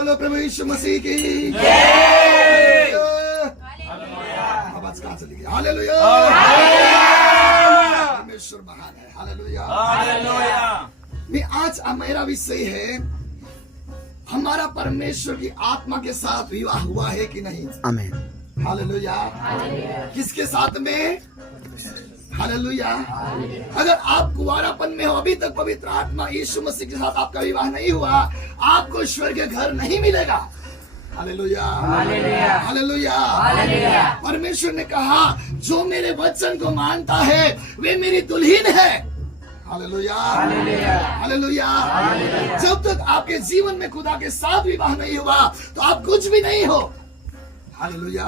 बोलो प्रभु यीशु मसीह की जय। आवाज कहाँ चली गई? हालेलुया। परमेश्वर महान है। हालेलुया। आज मेरा विषय है, हमारा परमेश्वर की आत्मा के साथ विवाह हुआ है कि नहीं? आमीन। हालेलुया। किसके साथ में? हालेलुया। अगर आप कुंवारापन में हो, अभी तक पवित्र आत्मा यीशु मसीह के साथ आपका विवाह नहीं हुआ, आपको ईश्वर के घर नहीं मिलेगा। हालेलुया। हालेलुया। परमेश्वर ने कहा, जो मेरे वचन को मानता है वे मेरी दुल्हन है। हालेलुया। हालेलुया। जब तक आपके जीवन में खुदा के साथ विवाह नहीं हुआ तो आप कुछ भी नहीं हो। हालेलुया।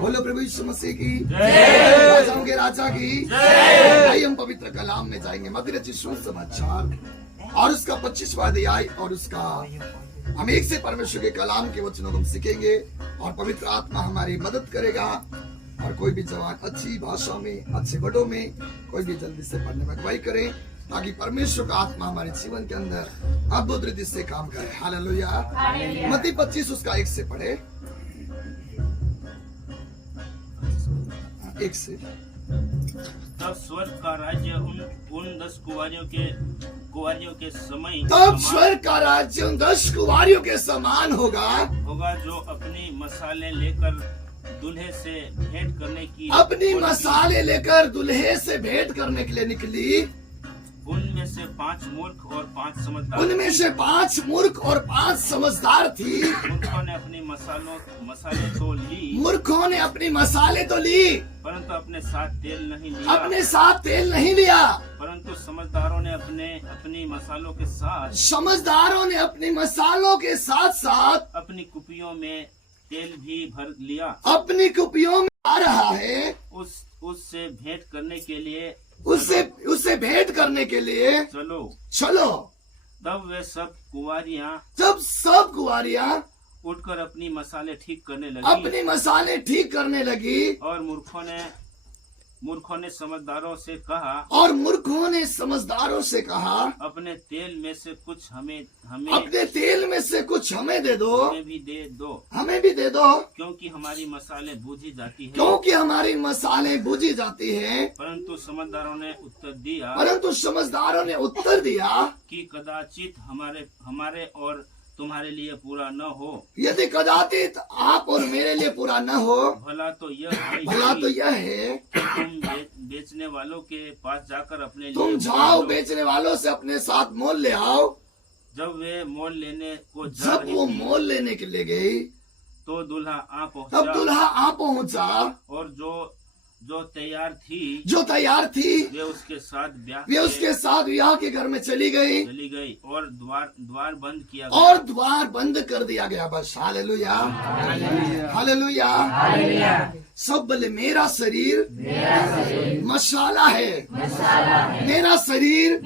बोलो प्रभु यीशु मसीह की जय। राजाओं के राजा की जय। आइए हम पवित्र कलाम में जाएंगे। मत्ती रचित सुसमाचार और उसका 25वां अध्याय और उसका हम एक से परमेश्वर के कलाम के वचनों को हम सीखेंगे और पवित्र आत्मा हमारी मदद करेगा। और कोई भी जवान अच्छी भाषा में, अच्छे वर्डों में, कोई भी जल्दी से पढ़ने में अगुवाई करे, ताकि परमेश्वर का आत्मा हमारे जीवन के अंदर अद्भुत रीति से काम करे। हालेलुया। मत्ती 25 उसका 1 से पढ़े। 1 से। तब स्वर्ग का राज्य उन 10 कुंवारियों के समय तब स्वर्ग का राज्य उन 10 कुंवारियों के समान होगा जो अपनी मसाले लेकर दूल्हे से भेंट करने की अपनी मसाले लेकर दूल्हे से भेंट करने के लिए निकली। उनमें से 5 मूर्ख और 5 समझदार उनमें से 5 मूर्ख और 5 समझदार थी। मूर्खों ने अपनी मसाले तो ली, मूर्खों ने अपनी मसाले तो ली, परंतु अपने साथ तेल नहीं लिया। अपने साथ तेल नहीं लिया। परंतु समझदारों ने अपनी मसालों के साथ साथ अपनी कुपियों में तेल भी भर लिया। अपनी कुपियों में आ रहा है। उससे भेंट करने के लिए उससे भेंट करने के लिए चलो। तब वे सब कुंवारियां उठकर अपनी मसाले ठीक करने लगी। और मूर्खों ने समझदारों से कहा, अपने तेल में से कुछ हमें दे दो, हमें भी दे दो, क्योंकि हमारी मसाले बूझी जाती है। परंतु समझदारों ने उत्तर दिया कि कदाचित हमारे और तुम्हारे लिए पूरा न हो। यदि कदाचित आप और मेरे लिए पूरा न हो, भला तो यह है तुम बेचने वालों के पास जाकर अपने तुम जाओ, बेचने वालों से अपने साथ मोल ले आओ। जब वे मोल लेने के लिए गई तो दूल्हा आ पहुंचा। और जो तैयार थी वे उसके साथ ब्याह के घर में चली गई और द्वार बंद कर दिया गया। बस हालेलुया। हालेलुया। सब बोले, मेरा शरीर मसाला है। मेरा शरीर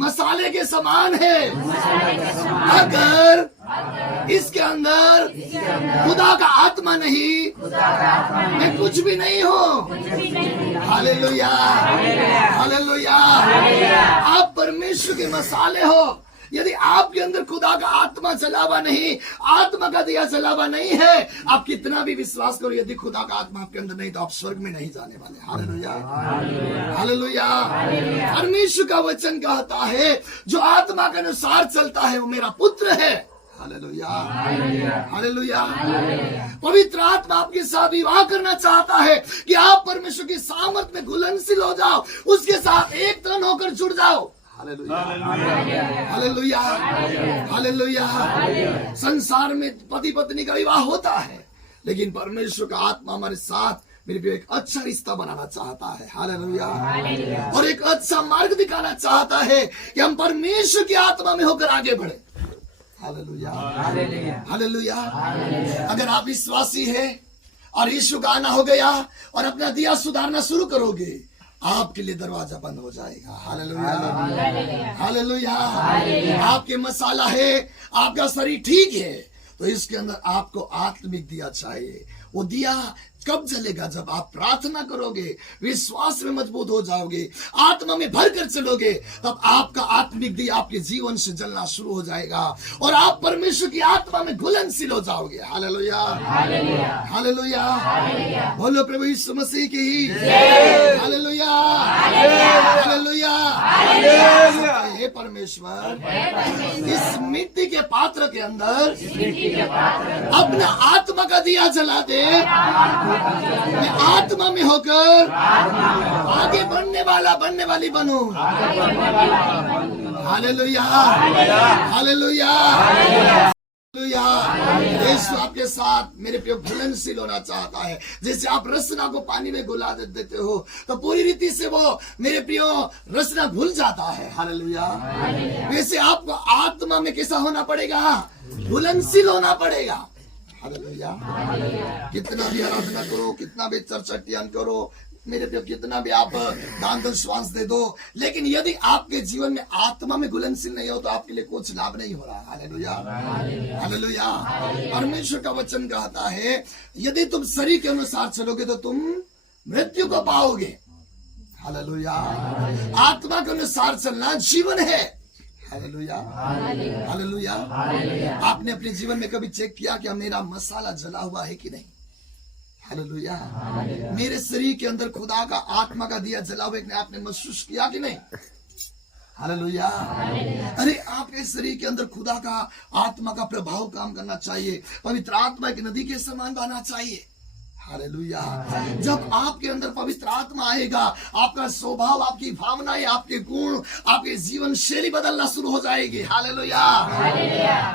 मसाले के समान है। अगर इसके अंदर खुदा का आत्मा नहीं, मैं कुछ भी नहीं हूँ। हालेलुया। हालेलुया। आप परमेश्वर के मसाले हो। यदि आपके अंदर खुदा का आत्मा चलावा नहीं, आत्मा का दिया चलावा नहीं है, आप कितना भी विश्वास करो, यदि खुदा का आत्मा आपके अंदर नहीं तो आप स्वर्ग में नहीं जाने वाले। हालेलुया। हालेलुया। परमेश्वर का वचन कहता है, जो आत्मा के अनुसार चलता है वो मेरा पुत्र है। हालेलुया। हालेलुया। पवित्र आत्मा आपके साथ विवाह करना चाहता है कि आप परमेश्वर की सामर्थ में घुलनशील हो जाओ, उसके साथ एक तन होकर जुड़ जाओ। हालेलुया। हालेलुया। हालेलुया। संसार में पति पत्नी का विवाह होता है, लेकिन परमेश्वर का आत्मा हमारे साथ मेरे भी एक अच्छा रिश्ता बनाना चाहता है। हालेलुया। और एक अच्छा मार्ग दिखाना चाहता है कि हम परमेश्वर की आत्मा में होकर आगे बढ़े। हालेलुया। हालेलुया। अगर आप विश्वासी है और यीशु का आना हो गया और अपना दिया सुधारना शुरू करोगे, आपके लिए दरवाजा बंद हो जाएगा। हालेलुया। हालेलुया। आपके मसाला है, आपका शरीर ठीक है, तो इसके अंदर आपको आत्मिक दिया चाहिए। वो दिया कब जलेगा? जब आप प्रार्थना करोगे, विश्वास में मजबूत हो जाओगे, आत्मा में भर कर चलोगे, तब आपका आत्मिक दिया आपके जीवन से जलना शुरू हो जाएगा और आप परमेश्वर की आत्मा में घुलनशील हो जाओगे। हालेलुया, हालेलुया, बोलो प्रभु यीशु मसीह की हालेलुया, हालेलुया। हे परमेश्वर, इस मिट्टी के पात्र के अंदर अपना आत्मा का दिया जला दे। मैं आत्मा में होकर आगे बढ़ने वाली बनूं। Hallelujah, hallelujah, hallelujah. यीशु आपके साथ मेरे प्रिय घुलनशील होना चाहता है। जैसे आप रसना को पानी में घुला देते हो तो पूरी रीति से वो मेरे प्रिय रसना घुल जाता है। हालेलुया। वैसे आपको आत्मा में कैसा होना पड़ेगा? घुलनशील होना पड़ेगा। हालेलुया। कितना भी आराधना करो, कितना भी चर्चा ध्यान करो, मेरे प्रिय कितना भी आप दान दशवांश दे दो, लेकिन यदि आपके जीवन में आत्मा में घुलनशील नहीं हो तो आपके लिए कुछ लाभ नहीं हो रहा। Hallelujah, hallelujah. परमेश्वर का वचन कहता है यदि तुम शरीर के अनुसार चलोगे तो तुम मृत्यु को पाओगे। हालेलुया। आत्मा के अनुसार चलना जीवन है। Hallelujah, hallelujah. आपने अपने जीवन में कभी चेक किया कि मेरा मसाला जला हुआ है कि नहीं? हालेलुया। मेरे शरीर के अंदर खुदा का आत्मा का दिया जला हुआ है, आपने महसूस किया कि नहीं? हालेलुया। अरे आपके शरीर के अंदर खुदा का आत्मा का प्रभाव काम करना चाहिए, पवित्र आत्मा की नदी के समान बहना चाहिए। हालेलुया। जब आपके अंदर पवित्र आत्मा आएगा, आपका स्वभाव, आपकी भावनाएं, आपके गुण, आपके जीवन शैली बदलना शुरू हो जाएगी। Hallelujah,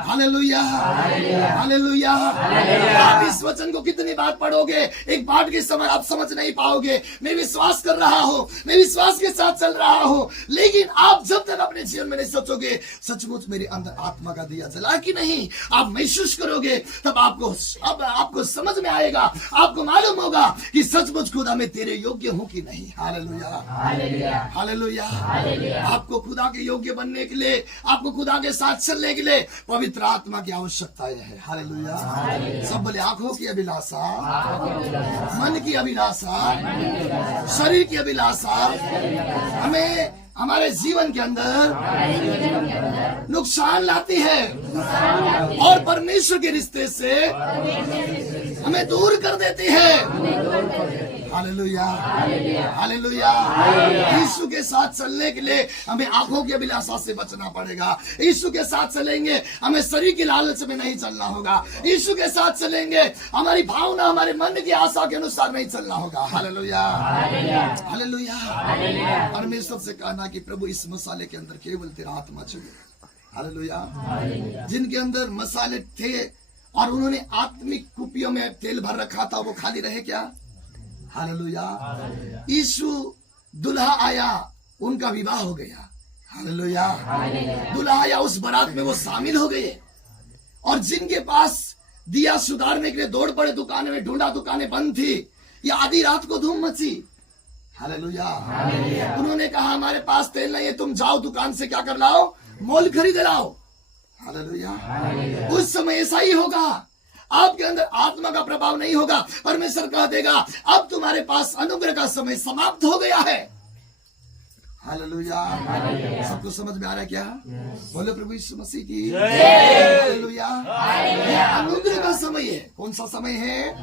hallelujah, hallelujah. आप इस वचन को कितनी बार पढ़ोगे, एक पाठ के समय आप समझ नहीं पाओगे। मैं विश्वास कर रहा हूँ, मैं विश्वास के साथ चल रहा हूँ, लेकिन आप जब तक अपने जीवन में नहीं सोचोगे सचमुच मेरे अंदर आत्मा का दिया जला कि नहीं, आप महसूस करोगे, तब आपको समझ में आएगा, आपको मालूम होगा कि सचमुच खुदा मैं तेरे योग्य हूं कि नहीं। Hallelujah, hallelujah. आपको खुदा के योग्य बनने के लिए, आपको खुदा के साथ चलने के लिए पवित्र आत्मा की आवश्यकता है। हालेलुया। सब बोले आंखों की अभिलाषा, मन की अभिलाषा, शरीर की अभिलाषा हमें हमारे जीवन के अंदर नुकसान लाती है और परमेश्वर के रिश्ते से हमें दूर कर देती है। Hallelujah, hallelujah. यीशु के साथ चलने के लिए हमें आंखों की अभिलाषा से बचना पड़ेगा। यीशु के साथ चलेंगे, हमें शरीर की लालच में नहीं चलना होगा। यीशु के साथ चलेंगे, हमारी भावना, हमारे मन की आशा के अनुसार नहीं चलना होगा। Hallelujah, hallelujah. परमेश्वर से कहना कि प्रभु इस मसाले के अंदर केवल तेरा आत्मा चाहिए। हालेलुया। जिनके अंदर मसाले थे और उन्होंने आत्मिक कुपियों में तेल भर रखा था, वो खाली रहे क्या? हालेलुया। यीशु दुल्हा आया, उनका विवाह हो गया। हालेलुया। दुल्हा आया, उस बारात में वो शामिल हो गए और जिनके पास दिया सुधारने के लिए दौड़ पड़े दुकानें में, ढूंढा दुकानें बंद थी, या आधी रात को धूम मची। हालेलुया। उन्होंने कहा हमारे पास तेल नहीं है, तुम जाओ दुकान से क्या कर लाओ, मोल खरीद लाओ। हालेलुया। उस समय ऐसा ही होगा, आपके अंदर आत्मा का प्रभाव नहीं होगा। परमेश्वर कह देगा अब तुम्हारे पास अनुग्रह का समय समाप्त हो गया है। हालेलुया। सबको समझ में आ रहा है क्या? बोले प्रभु यीशु मसीह की हालेलुया। अनुग्रह का समय है। कौन सा समय है?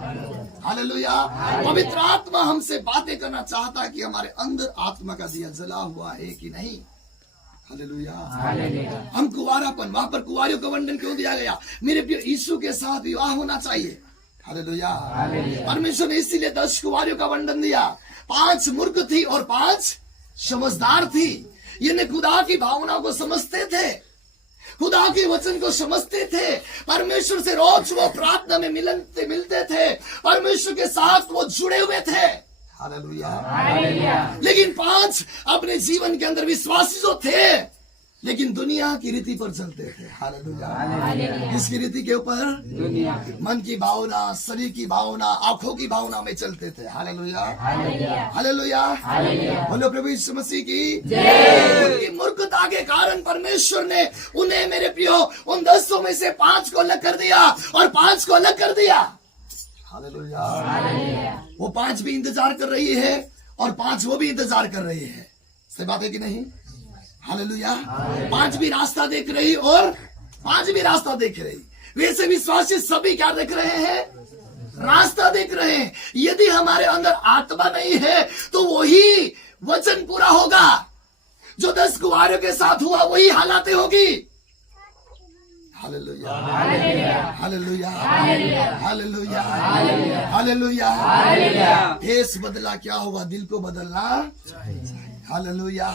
हालेलुया। पवित्र आत्मा हमसे बातें करना चाहता है कि हमारे अंदर आत्मा का दिया जला हुआ है कि नहीं। हालेलुया। हम कुंवारापन, वहां पर कुंवारियों का वर्णन क्यों दिया गया? मेरे प्रिय यीशु के साथ विवाह होना चाहिए। हालेलुया। परमेश्वर ने इसीलिए 10 कुंवारियों का वर्णन दिया। 5 मूर्ख थी और 5 समझदार थी। ये खुदा की भावनाओं को समझते थे, खुदा के वचन को समझते थे, परमेश्वर से रोज वो प्रार्थना में मिलते थे, परमेश्वर के साथ वो जुड़े हुए थे। हालेलुया। लेकिन 5 अपने जीवन के अंदर विश्वासी जो थे, लेकिन दुनिया की रीति पर चलते थे। हालेलुया। किसकी रीति के ऊपर? दुनिया। मन की भावना, शरीर की भावना, आंखों की भावना में चलते थे। Hallelujah, hallelujah. बोलो प्रभु यीशु मसीह की जय। उनकी मूर्खता के कारण परमेश्वर ने उन्हें, मेरे प्रियो, उन 10 में से 5 को अलग कर दिया और 5 को अलग कर दिया। हालेलुया। वो 5 भी इंतजार कर रही है और 5 वो भी इंतजार कर रही है। सही बात है कि नहीं? हालेलुया। 5 भी रास्ता देख रही और 5 भी रास्ता देख रही। वैसे विश्वासी सभी क्या देख रहे हैं? रास्ता देख रहे हैं। यदि हमारे अंदर आत्मा नहीं है तो वही वचन पूरा होगा जो 10 कुंवारों के साथ हुआ, वही हालातें होगी। Hallelujah, hallelujah, hallelujah, hallelujah. Face बदला क्या हुआ? दिल को बदलना। Hallelujah,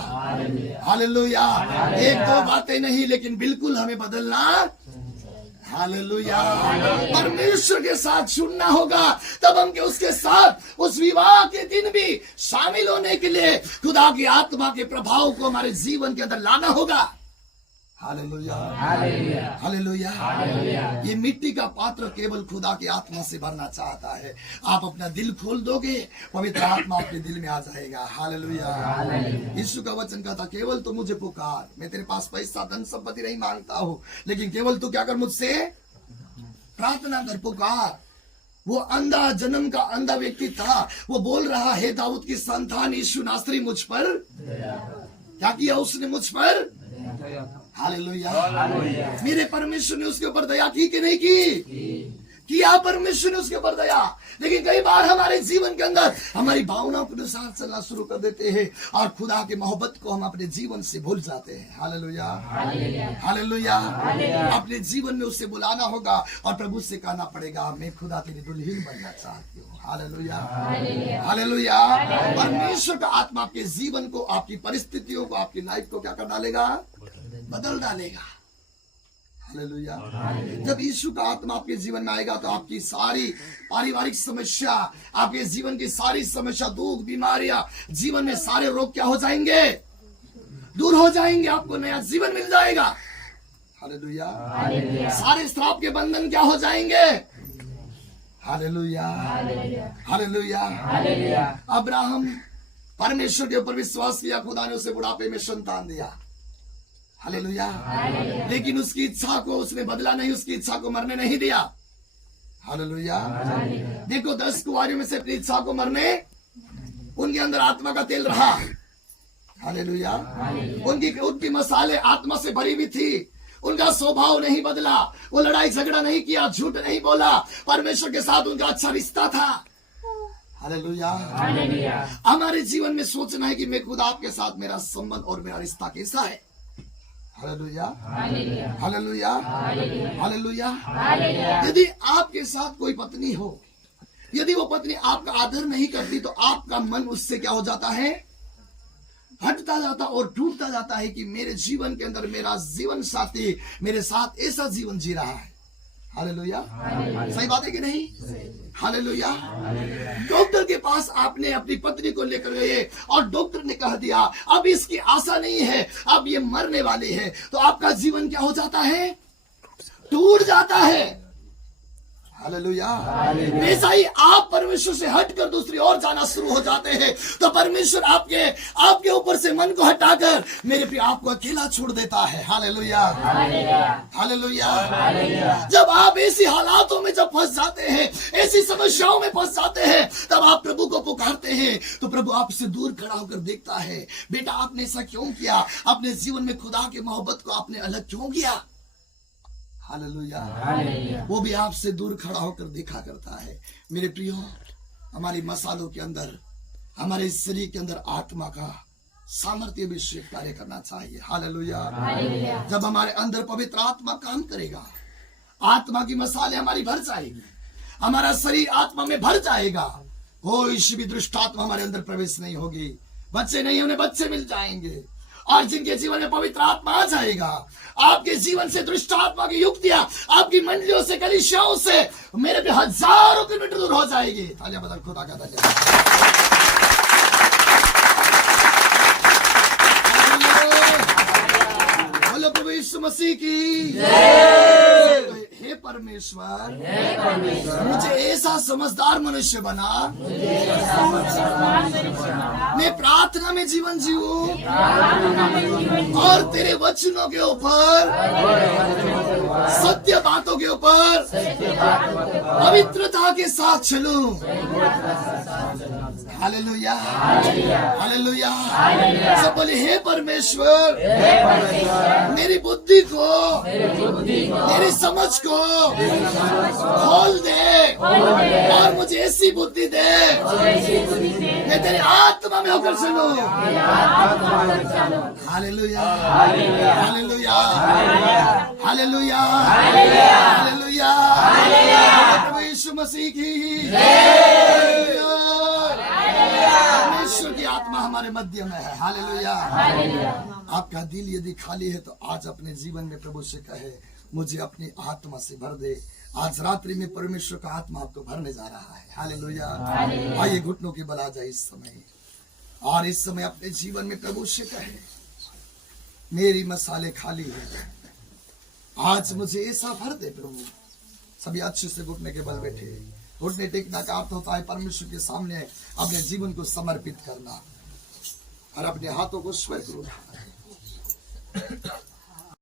hallelujah. 1-2 बातें नहीं, लेकिन बिल्कुल हमें बदलना। हालेलुया। परमेश्वर के साथ जुड़ना होगा, तब हम उसके साथ उस विवाह के दिन भी शामिल होने के लिए खुदा की आत्मा के प्रभाव को हमारे जीवन के अंदर लाना होगा। Hallelujah, hallelujah. ये मिट्टी का पात्र केवल खुदा की आत्मा से भरना चाहता है। आप अपना दिल खोल दोगे, पवित्र आत्मा आपके दिल में आ जाएगा। हालेलुया। यीशु का वचन कहता, केवल तू मुझे पुकार, मैं तेरे पास पैसा धन संपत्ति नहीं मांगता हूँ, लेकिन केवल तू क्या कर, मुझसे प्रार्थना कर, पुकार। वो अंधा, जन्म का अंधा व्यक्ति था, वो बोल रहा है, दाऊद की संतान यीशु नासरी मुझ पर क्या किया? उसने मुझ पर। हालेलुया। मेरे परमेश्वर ने उसके ऊपर दया की कि नहीं की? किया परमेश्वर ने उसके ऊपर दया। लेकिन कई बार हमारे जीवन के अंदर हमारी भावनाओं के अनुसार चलना शुरू कर देते हैं और खुदा की मोहब्बत को हम अपने जीवन से भूल जाते हैं। Hallelujah, hallelujah. अपने जीवन में उससे बुलाना होगा और प्रभु से कहना पड़ेगा, मैं खुदा तेरी दुल्हन बनना चाहती हूँ। Hallelujah, hallelujah. परमेश्वर का आत्मा आपके जीवन को, आपकी परिस्थितियों को, आपकी लाइफ को क्या कर डालेगा? बदल डालेगा। हालेलुया। जब यीशु का आत्मा आपके जीवन में आएगा तो आपकी सारी पारिवारिक समस्या, आपके जीवन की सारी समस्या, दुख, बीमारियां, जीवन में सारे रोग क्या हो जाएंगे? दूर हो जाएंगे। आपको नया जीवन मिल जाएगा। हालेलुया। सारे श्राप के बंधन क्या हो जाएंगे? Hallelujah, hallelujah. अब्राहम परमेश्वर के ऊपर विश्वास किया, खुदा ने उसे बुढ़ापे में संतान दिया। हालेलुया। लेकिन उसकी इच्छा को उसने बदला नहीं, उसकी इच्छा को मरने नहीं दिया। हालेलुया। देखो 10 कुंवारियों में से अपनी इच्छा को मरने, उनके अंदर आत्मा का तेल रहा। हालेलुया। उनकी मसाले आत्मा से भरी हुई थी। उनका स्वभाव नहीं बदला, वो लड़ाई झगड़ा नहीं किया, झूठ नहीं बोला, परमेश्वर के साथ उनका अच्छा रिश्ता था। हालेलुया। हमारे जीवन में सोचना है कि मैं खुद आपके साथ मेरा संबंध और मेरा रिश्ता कैसा है। Hallelujah, hallelujah, hallelujah. यदि आपके साथ कोई पत्नी हो, यदि वो पत्नी आपका आदर नहीं करती तो आपका मन उससे क्या हो जाता है? हटता जाता और टूटता जाता है कि मेरे जीवन के अंदर मेरा जीवन साथी मेरे साथ ऐसा जीवन जी रहा है। हालेलुया। सही बात है कि नहीं? हालेलुया। डॉक्टर के पास आपने अपनी पत्नी को लेकर गए और डॉक्टर ने कह दिया अब इसकी आशा नहीं है, अब ये मरने वाली है, तो आपका जीवन क्या हो जाता है? टूट जाता है। हालेलुया। ऐसा ही आप परमेश्वर से हटकर दूसरी ओर जाना शुरू हो जाते हैं तो परमेश्वर आपके ऊपर से मन को हटाकर मेरे प्रिय आपको अकेला छोड़ देता है। Hallelujah, hallelujah. जब आप ऐसी हालातों में जब फंस जाते हैं, ऐसी समस्याओं में फंस जाते हैं, तब आप प्रभु को पुकारते हैं तो प्रभु आपसे दूर खड़ा होकर देखता है, बेटा आपने ऐसा क्यों किया? अपने जीवन में खुदा की मोहब्बत को आपने अलग क्यों किया? हालेलुया। वो भी आपसे दूर खड़ा होकर देखा करता है। मेरे प्रियो, हमारी मसालों के अंदर, हमारे शरीर के अंदर आत्मा का सामर्थ्य अभिषेक कार्य करना चाहिए। हालेलुया। जब हमारे अंदर पवित्र आत्मा काम करेगा, आत्मा की मसाले हमारी भर जाएगी, हमारा शरीर आत्मा में भर जाएगा, कोई भी दुष्ट आत्मा हमारे अंदर प्रवेश नहीं होगी। बच्चे नहीं, उन्हें बच्चे मिल जाएंगे और जिनके जीवन में पवित्र आत्मा आ जाएगा, आपके जीवन से दुष्ट आत्मा की युक्तियां आपकी मंडलियों से, कलीसियाओं से मेरे भी हजारों किलोमीटर दूर हो जाएगी। तालियां बदल खुदा का धन्यवाद। बोलो प्रभु यीशु मसीह की जय। हे परमेश्वर मुझे ऐसा समझदार मनुष्य बना, मैं प्रार्थना में जीवन जीऊं और तेरे वचनों के ऊपर, सत्य बातों के ऊपर पवित्रता के साथ चलूं। Hallelujah, hallelujah. सब बोले हे परमेश्वर, मेरी बुद्धि को, मेरी समझ को खोल दे और मुझे ऐसी बुद्धि दे मैं तेरी आत्मा में होकर चलूं। Hallelujah, hallelujah, hallelujah, hallelujah. प्रभु यीशु मसीह की परमेश्वर की आत्मा हमारे मध्य में है। हालेलुया। आपका दिल यदि खाली है तो आज अपने जीवन में प्रभु से कहे, मुझे अपनी आत्मा से भर दे। आज रात्रि में परमेश्वर का आत्मा आपको भरने जा रहा है। हालेलुया। आइए घुटनों की बल आ जाए इस समय, और इस समय अपने जीवन में प्रभु से कहे, मेरी मसाले खाली है, आज मुझे ऐसा भर दे प्रभु। सभी अच्छे से घुटने के बल बैठे। घुटने टेकना का अर्थ होता है परमेश्वर के सामने अपने जीवन को समर्पित करना और अपने हाथों को स्वर्ग उठाना।